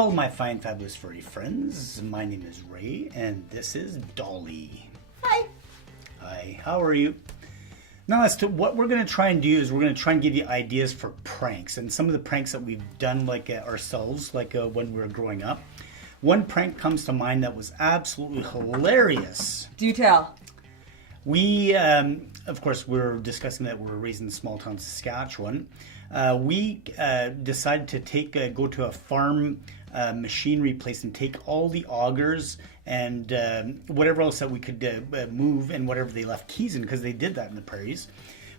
Hello, my fine, fabulous, furry friends. My name is Ray, and this is Dolly. Hi. Hi, how are you? Now, as to what we're going to try and do is we're going to try and give you ideas for pranks, and some of the pranks that we've done ourselves, when we were growing up. One prank comes to mind that was absolutely hilarious. Do tell. We, of course, we're discussing that we're raised in small town Saskatchewan. We decided to go to a farm machinery place and take all the augers and whatever else that we could move and whatever they left keys in, because they did that in the prairies.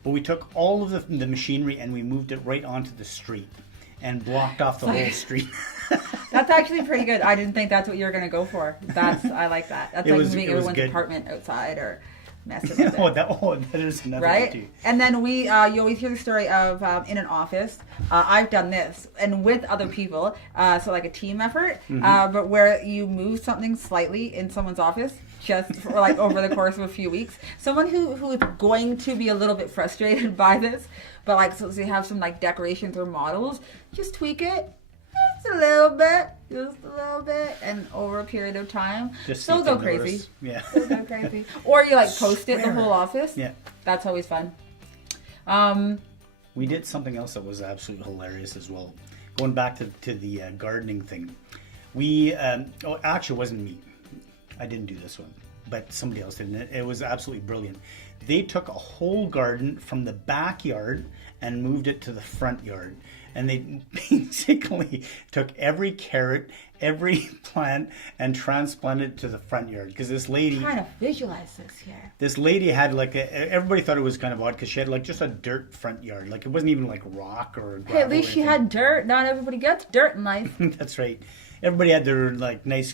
But we took all of the machinery and we moved it right onto the street and blocked off the whole street. That's actually pretty good. I didn't think that's what you were going to go for. I like that. That's like moving everyone's apartment outside or messing with it. that is another right? too. And then you always hear the story of in an office. I've done this and with other people, so like a team effort, but where you move something slightly in someone's office just for like over the course of a few weeks. Someone who is going to be a little bit frustrated by this, but like so they have some like decorations or models, just tweak it. Just a little bit, and over a period of time, still go crazy. Yeah, still go crazy. Or you like post it the whole office. Yeah, that's always fun. We did something else that was absolutely hilarious as well. Going back to the gardening thing, we actually it wasn't me. I didn't do this one, but somebody else did, and it was absolutely brilliant. They took a whole garden from the backyard and moved it to the front yard. And they basically took every carrot, every plant, and transplanted it to the front yard. Because this lady... I'm trying to visualize this here. This lady had everybody thought it was kind of odd because she had just a dirt front yard. It wasn't even rock or gravel. Hey, at least she had dirt. Not everybody gets dirt in life. That's right. Everybody had their nice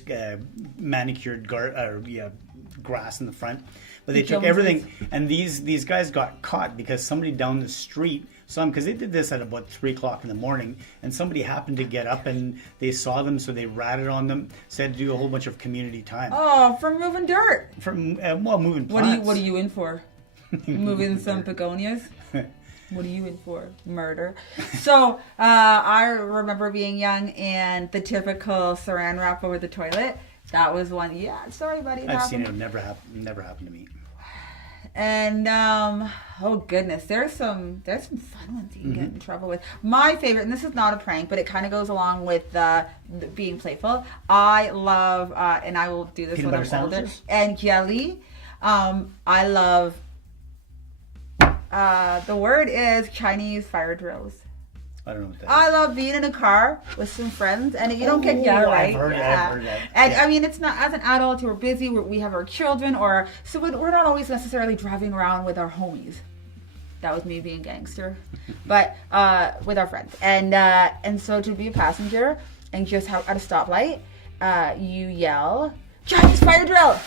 manicured grass in the front. But they took everything. And these guys got caught because somebody down the street... because they did this at about 3 o'clock in the morning, and somebody happened to get up and they saw them, so they ratted on them, said to do a whole bunch of community time. Oh, for moving dirt. From moving plants. What are you in for? Moving some begonias? What are you in for? Murder. So I remember being young and the typical saran wrap over the toilet. That was one. Yeah, sorry, buddy. I've seen it. Never happened to me. And oh goodness, there's some fun ones you can get in trouble with. My favorite, and this is not a prank, but it kind of goes along with being playful. I love, and I will do this when I'm older. And jelly. I love. The word is Chinese fire drills. I don't know what that is. I love being in a car with some friends, and you don't get yelled, right? I've heard that. And I mean, it's not, as an adult, we're busy, we have our children, so we're not always necessarily driving around with our homies. That was me being gangster. But with our friends. And so to be a passenger and just at a stoplight, you yell, Chinese fire drill!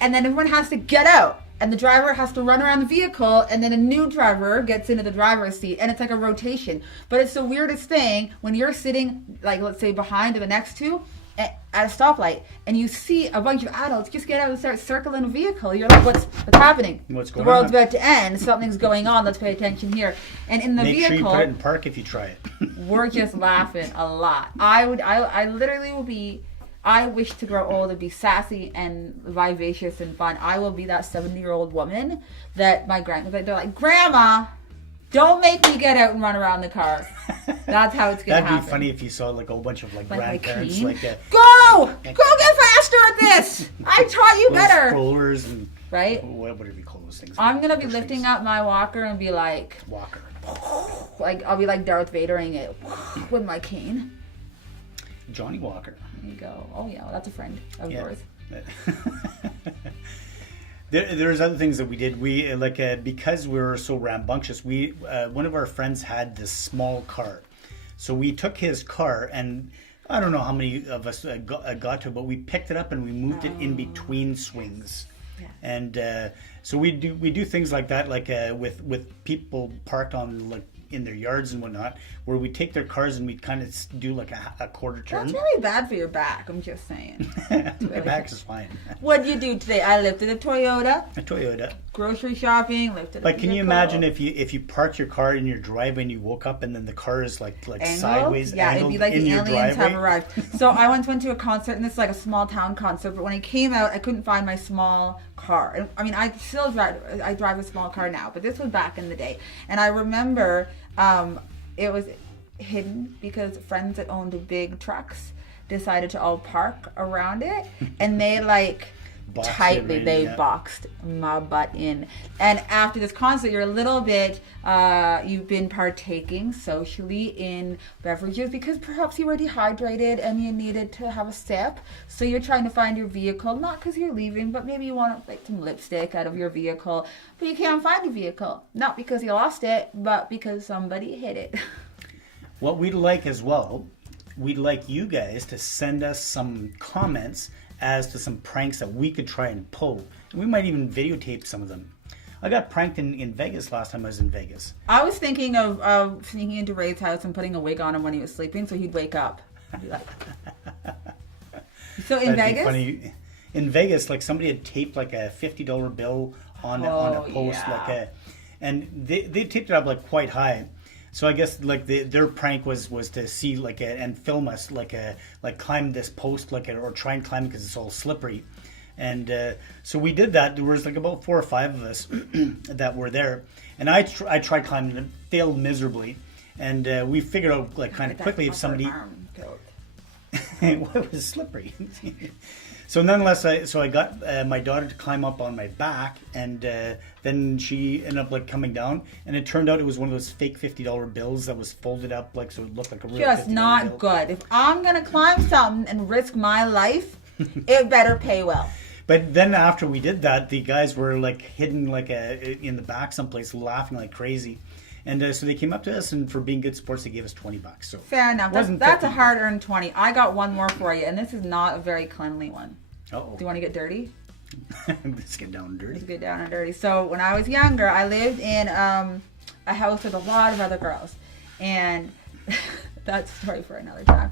And then everyone has to get out. And the driver has to run around the vehicle, and then a new driver gets into the driver's seat, and it's like a rotation. But it's the weirdest thing when you're sitting, let's say, behind the next two at a stoplight, and you see a bunch of adults just get out and start circling a vehicle. You're like, what's happening? What's going on? The world's about to end. Something's going on. Let's pay attention here. And in the vehicle, make sure you put it in park if you try it. We're just laughing a lot. I literally will be. I wish to grow old and be sassy and vivacious and fun. I will be that 70-year-old woman that they're like, Grandma, don't make me get out and run around the car. That's how it's going to happen. That'd be funny if you saw a whole bunch of grandparents Go get faster at this. I taught you better. Strollers and right. Whatever you call those things. I'm going to be lifting up my walker and be like, walker. I'll be like Darth Vadering it with my cane. Johnny Walker. There you go. Oh yeah, well, that's a friend of yours. There's other things that we did. We because we were so rambunctious. We one of our friends had this small car, so we took his car, and I don't know how many of us got to it, but we picked it up and we moved it in between swings. Yeah. And so we do things like that, with people parked on in their yards and whatnot, where we take their cars and we kind of do like a quarter turn. That's really bad for your back, I'm just saying. My back is fine. What'd you do today? I lifted a Toyota. A Toyota. Grocery shopping, lifted a Like, can you vehicle. imagine if you park your car in your driveway and you woke up and then the car is like Angled? sideways Yeah, it'd angled be like in the your aliens driveway? have arrived. So I once went to a concert, and this is like a small town concert, but when I came out, I couldn't find my small car. And, I mean, I still drive a small car now, but this was back in the day. And I remember it was hidden because friends that owned big trucks decided to all park around it, and they like... Boxed it tightly in, they yeah. boxed my butt in. And after this concert, you're a little bit you've been partaking socially in beverages because perhaps you were dehydrated and you needed to have a sip, so you're trying to find your vehicle, not because you're leaving, but maybe you want like some lipstick out of your vehicle, but you can't find your vehicle, not because you lost it, but because somebody hid it. What we'd like as well, we'd like you guys to send us some comments as to some pranks that we could try and pull. And we might even videotape some of them. I got pranked in Vegas last time I was in Vegas. I was thinking of sneaking into Ray's house and putting a wig on him when he was sleeping so he'd wake up. I'd be like... So in That'd be Vegas? funny. In Vegas, like somebody had taped like a $50 bill on a post, yeah. and they taped it up like quite high. So I guess like their prank was to see like and film us like climb this post or try and climb it because it's all slippery, and so we did that. There was like about 4 or 5 of us that were there, and I tried climbing it, failed miserably, and we figured out like kind of quickly if somebody it was slippery. So nonetheless, I got my daughter to climb up on my back, and then she ended up like coming down, and it turned out it was one of those fake $50 bills that was folded up like so it looked like a real Just $50 not bill. good. If I'm gonna climb something and risk my life, it better pay well. But then after we did that, the guys were like hidden like in the back someplace, laughing like crazy, and so they came up to us, and for being good sports, they gave us $20. So Fair enough. Wasn't That's a 50. hard-earned 20. I got one more for you, and this is not a very cleanly one. Uh-oh. Do you want to get dirty? Let's get down and dirty. Let's get down and dirty. So when I was younger, I lived in a house with a lot of other girls, and that's a story for another time.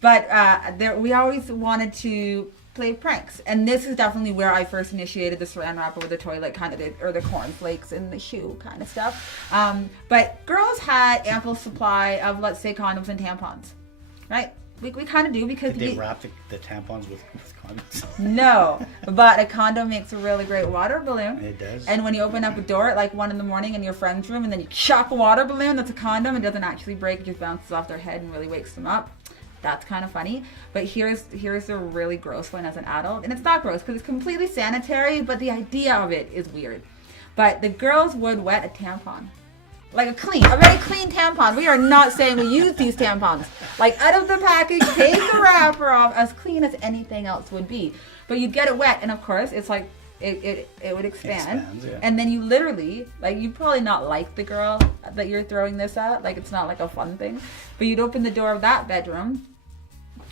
But we always wanted to play pranks, and this is definitely where I first initiated the saran wrap over the toilet kind of, or the cornflakes in the shoe kind of stuff. But girls had ample supply of, let's say, condoms and tampons, right? We kind of do because Did they wrap the tampons with condoms? No, but a condom makes a really great water balloon. It does. And when you open up a door at like 1 in the morning in your friend's room, and then you chuck a water balloon that's a condom, it doesn't actually break, it just bounces off their head and really wakes them up. That's kind of funny. But here's a really gross one as an adult, and it's not gross because it's completely sanitary, but the idea of it is weird. But the girls would wet a tampon. Like a very clean tampon. We are not saying we use these tampons. Like out of the package, take the wrapper off, as clean as anything else would be. But you'd get it wet, and of course, it's like it would expand. Expands, yeah. And then you literally, like, you probably not like the girl that you're throwing this at. Like, it's not like a fun thing. But you'd open the door of that bedroom,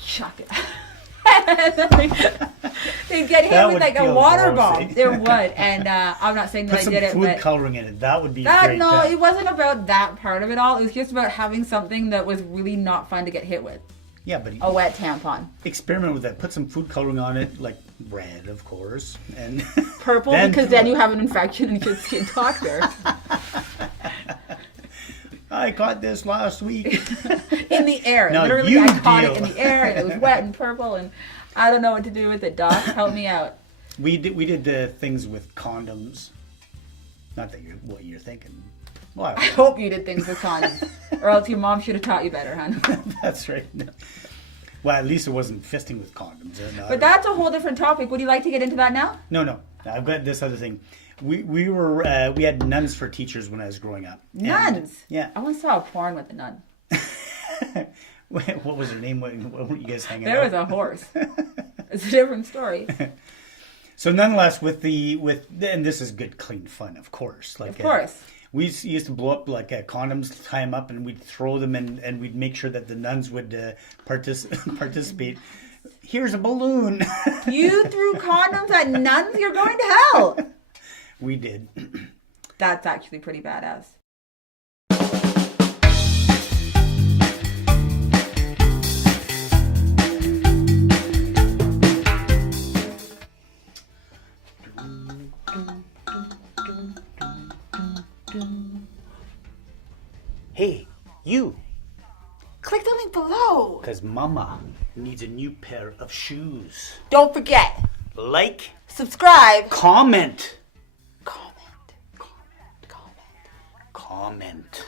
chuck it. They'd get hit That with would like a feel water gross, bomb. eh? There would, and I'm not saying that Put I some did it, food but coloring in it. That would be that great. no, it wasn't about that part of it all. It was just about having something that was really not fun to get hit with. Yeah, but A wet tampon. experiment with that. Put some food coloring on it, like red, of course, and Purple, because then you have an infection and you should see a doctor. I caught this last week. In the air. No, Literally, you I caught deal. it in the air, and it was wet and purple, and I don't know what to do with it, Doc. Help me out. We did things with condoms. Not that what you're thinking. Well, I hope you did things with condoms, or else your mom should have taught you better, hon. that's right. Well, at least it wasn't fisting with condoms. But that's a whole different topic. Would you like to get into that now? No. I've got this other thing. We had nuns for teachers when I was growing up. And- Nuns? yeah. I once saw a porn with a nun. What was her name? What were you guys hanging There out? was a horse. It's a different story. So nonetheless, and this is good, clean fun, of course. Like, Of course. we used to blow up like condoms, tie them up, and we'd throw them, and we'd make sure that the nuns would participate. Here's a balloon. You threw condoms at nuns? You're going to hell. We did. That's actually pretty badass. Hey, you. Click the link below. Because Mama needs a new pair of shoes. Don't forget. Like. Subscribe. Comment. Comment. Comment.